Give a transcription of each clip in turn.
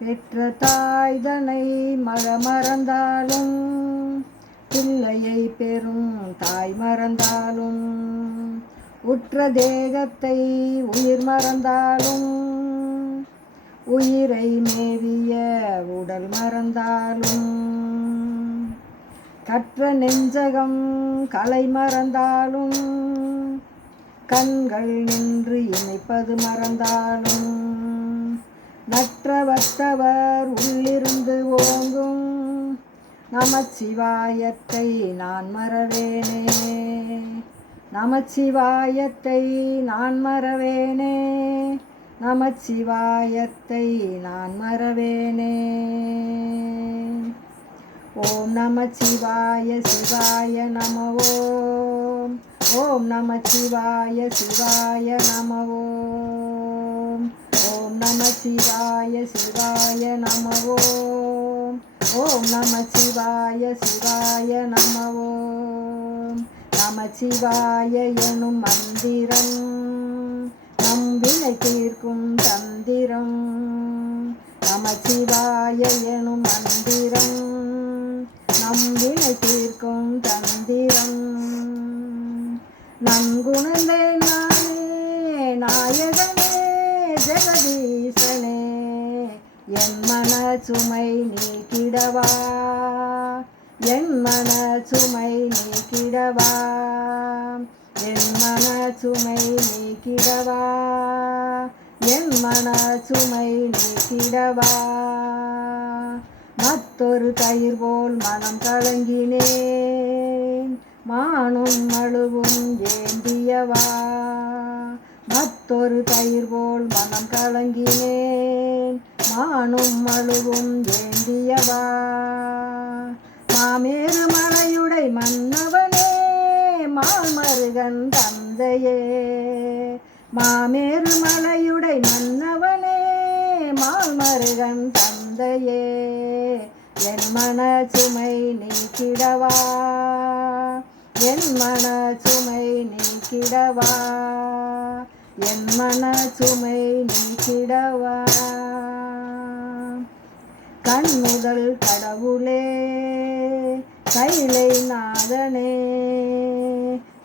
பெற்ற தாய்தனை மறந்தாலும், பிள்ளையை பெறும் தாய் மறந்தாலும், உற்ற தேகத்தை உயிர் மறந்தாலும், உயிரை மேவிய உடல் மறந்தாலும், கற்ற நெஞ்சகம் கலை மறந்தாலும், கண்கள் நின்று இமைப்பது மறந்தாலும், நற்றவத்தவர் உள்ளிருந்து ஓங்கும் நமச்சிவாயத்தை நான் மறவேனே. நமச்சிவாயத்தை நான் மறவேனே. நமச்சிவாயத்தை நான் மறவேனே. ஓம் நமச்சிவாய சிவாய நம ஓம். ஓம் நமச்சிவாய சிவாய நம ஓம். ஓம் நமச்சிவாய சிவாய நம ஓம். ஓம் நமச்சிவாய சிவாய நம ஓம். நமச்சிவாய எனும் மந்திரம் நம்பினை தீர்க்கும் தந்திரம். நமச்சிவாய எனும் மந்திரம் நம்பினை தீர்க்கும் தந்திரம். நன்குணர்ந்தேன் நானே நாயகனே ஜெகதீசனே, என் மன சுமை நீக்கிடவா. என் மன சுமை நீக்கிடவா. என் மன சுமை நீக்கிடவா. என் மன சுமை நீக்கிடவா. மற்றொரு தயிர் போல் மனம் கலங்கினேன், மானும் அழுவும் ஏந்தியவா. மற்றொரு தயிர் போல் மனம் கலங்கினேன், மானும் அழுவும் ஏந்தியவா. மாமேறு மலையுடை மன்னவனே மால்மருகன் தந்தையே. மாமேறு மலையுடை மன்னவனே மால்மருகன் தந்தையே, என் மன சுமை நீக்கிடவா. என் மன சுமை நீக்கிடவா. என் மன சுமை நீக்கிடவா. கண்முதல் கடவுளே கைலை நாதனே.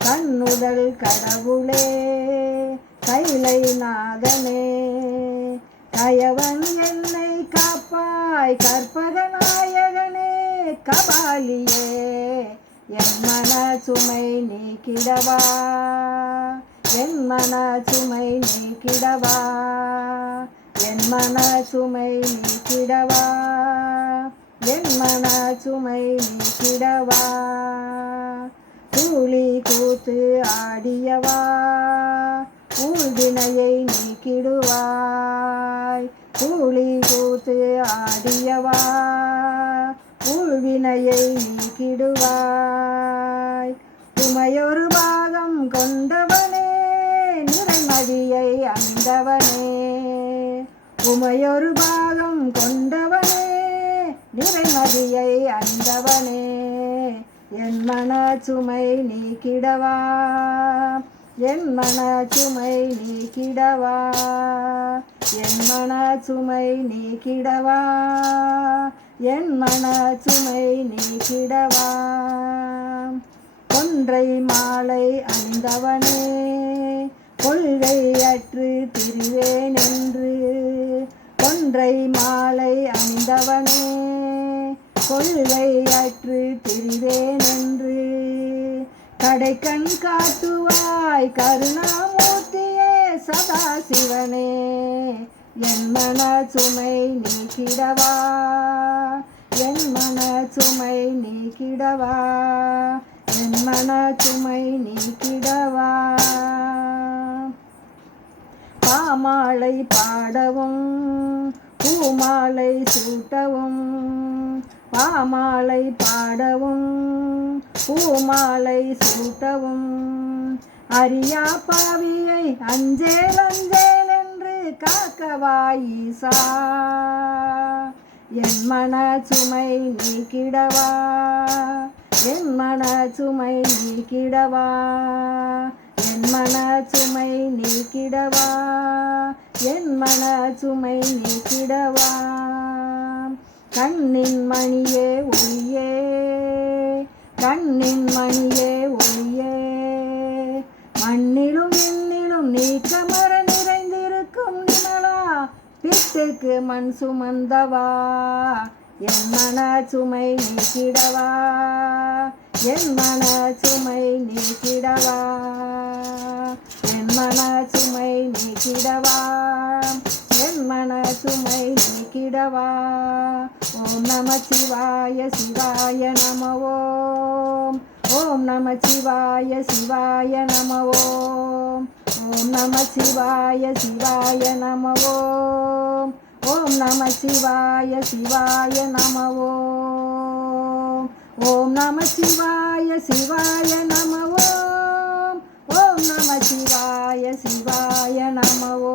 கண்ணுதல் கடவுளே கைலை நாதனே, கயவன் என்னை காப்பாய் கற்பகநாயகனே கபாலியே. என் மன சுமை நீக்கிடவா. என் மன சுமை நீக்கிடவா. என் மன சுமை நீக்கிடவா. என் மன சுமை நீக்கிடவா. கூலி கூத்து ஆடியவா ஊழ்வினையை நீக்கிடுவாய். கூலி கூத்து ஆடியவா ஊழ்வினையை நீக்கிடுவாய். உமையொரு பாகம் கொண்டவனே நிறைமதியை அணிந்தவனே. உமையொரு பாகம் கொண்டவனே நிறைமதியை அணிந்தவனே, என் மன சுமை நீக்கிடவா. என் மன சுமை நீக்கிடவா. என் மன சுமை நீக்கிடவா. என் மன சுமை நீக்கிடவா. கொன்றை மாலை அணிந்தவனே கொள்கை அற்று திரிவேன் என்று. கொன்றை மாலை அணிந்தவனே கொள்கை அற்று திரிவேன் என்று. கடைக்கண் காட்டுவாய் கருணாமூர்த்தியே சதாசிவனே, என் மன சுமை நீக்கிடவா. என் மன சுமை நீக்கிடவா. என் மன சுமை நீக்கிடவா. பாமாலை பாடவும் பூமாலை சூட்டவும். பாமாலை பாடவும் பூமாலை சூட்டவும். அரியா பாவியை அஞ்சேல் அஞ்சேல் என்று காக்கவா ஈசா. என் மன சுமை நீக்கிடவா. என் மன சுமை நீக்கிடவா. என் மன சுமை நீக்கிடவா. என் மன சுமை நீக்கிடவா. கண்ணின் மணியே ஒளியே, கண்ணின் மணியே ஒளியே, மண்ணிலும் விண்ணிலும் நீக்கமர நிறைந்திருக்கும் நிமலா, பித்துக்கு மண் சுமந்தவா, என் மன சுமை நீக்கிடவா, என் மன சுமை நீக்கிடவா, என் மன சுமை நீக்கிடவா, என் மன சுமை நீக்கிடவா. ஓம் நம சிவாய சிவாய நம ஓம், ஓம் நம சிவாய சிவாய நம ஓம், ஓம் நம சிவாய சிவாய நம ஓம், ஓம் நம சிவாய சிவாய நம ஓம், ஓம் நம சிவாய சிவாய நம ஓம், ஓம் நம சிவாய சிவாய நம ஓம்.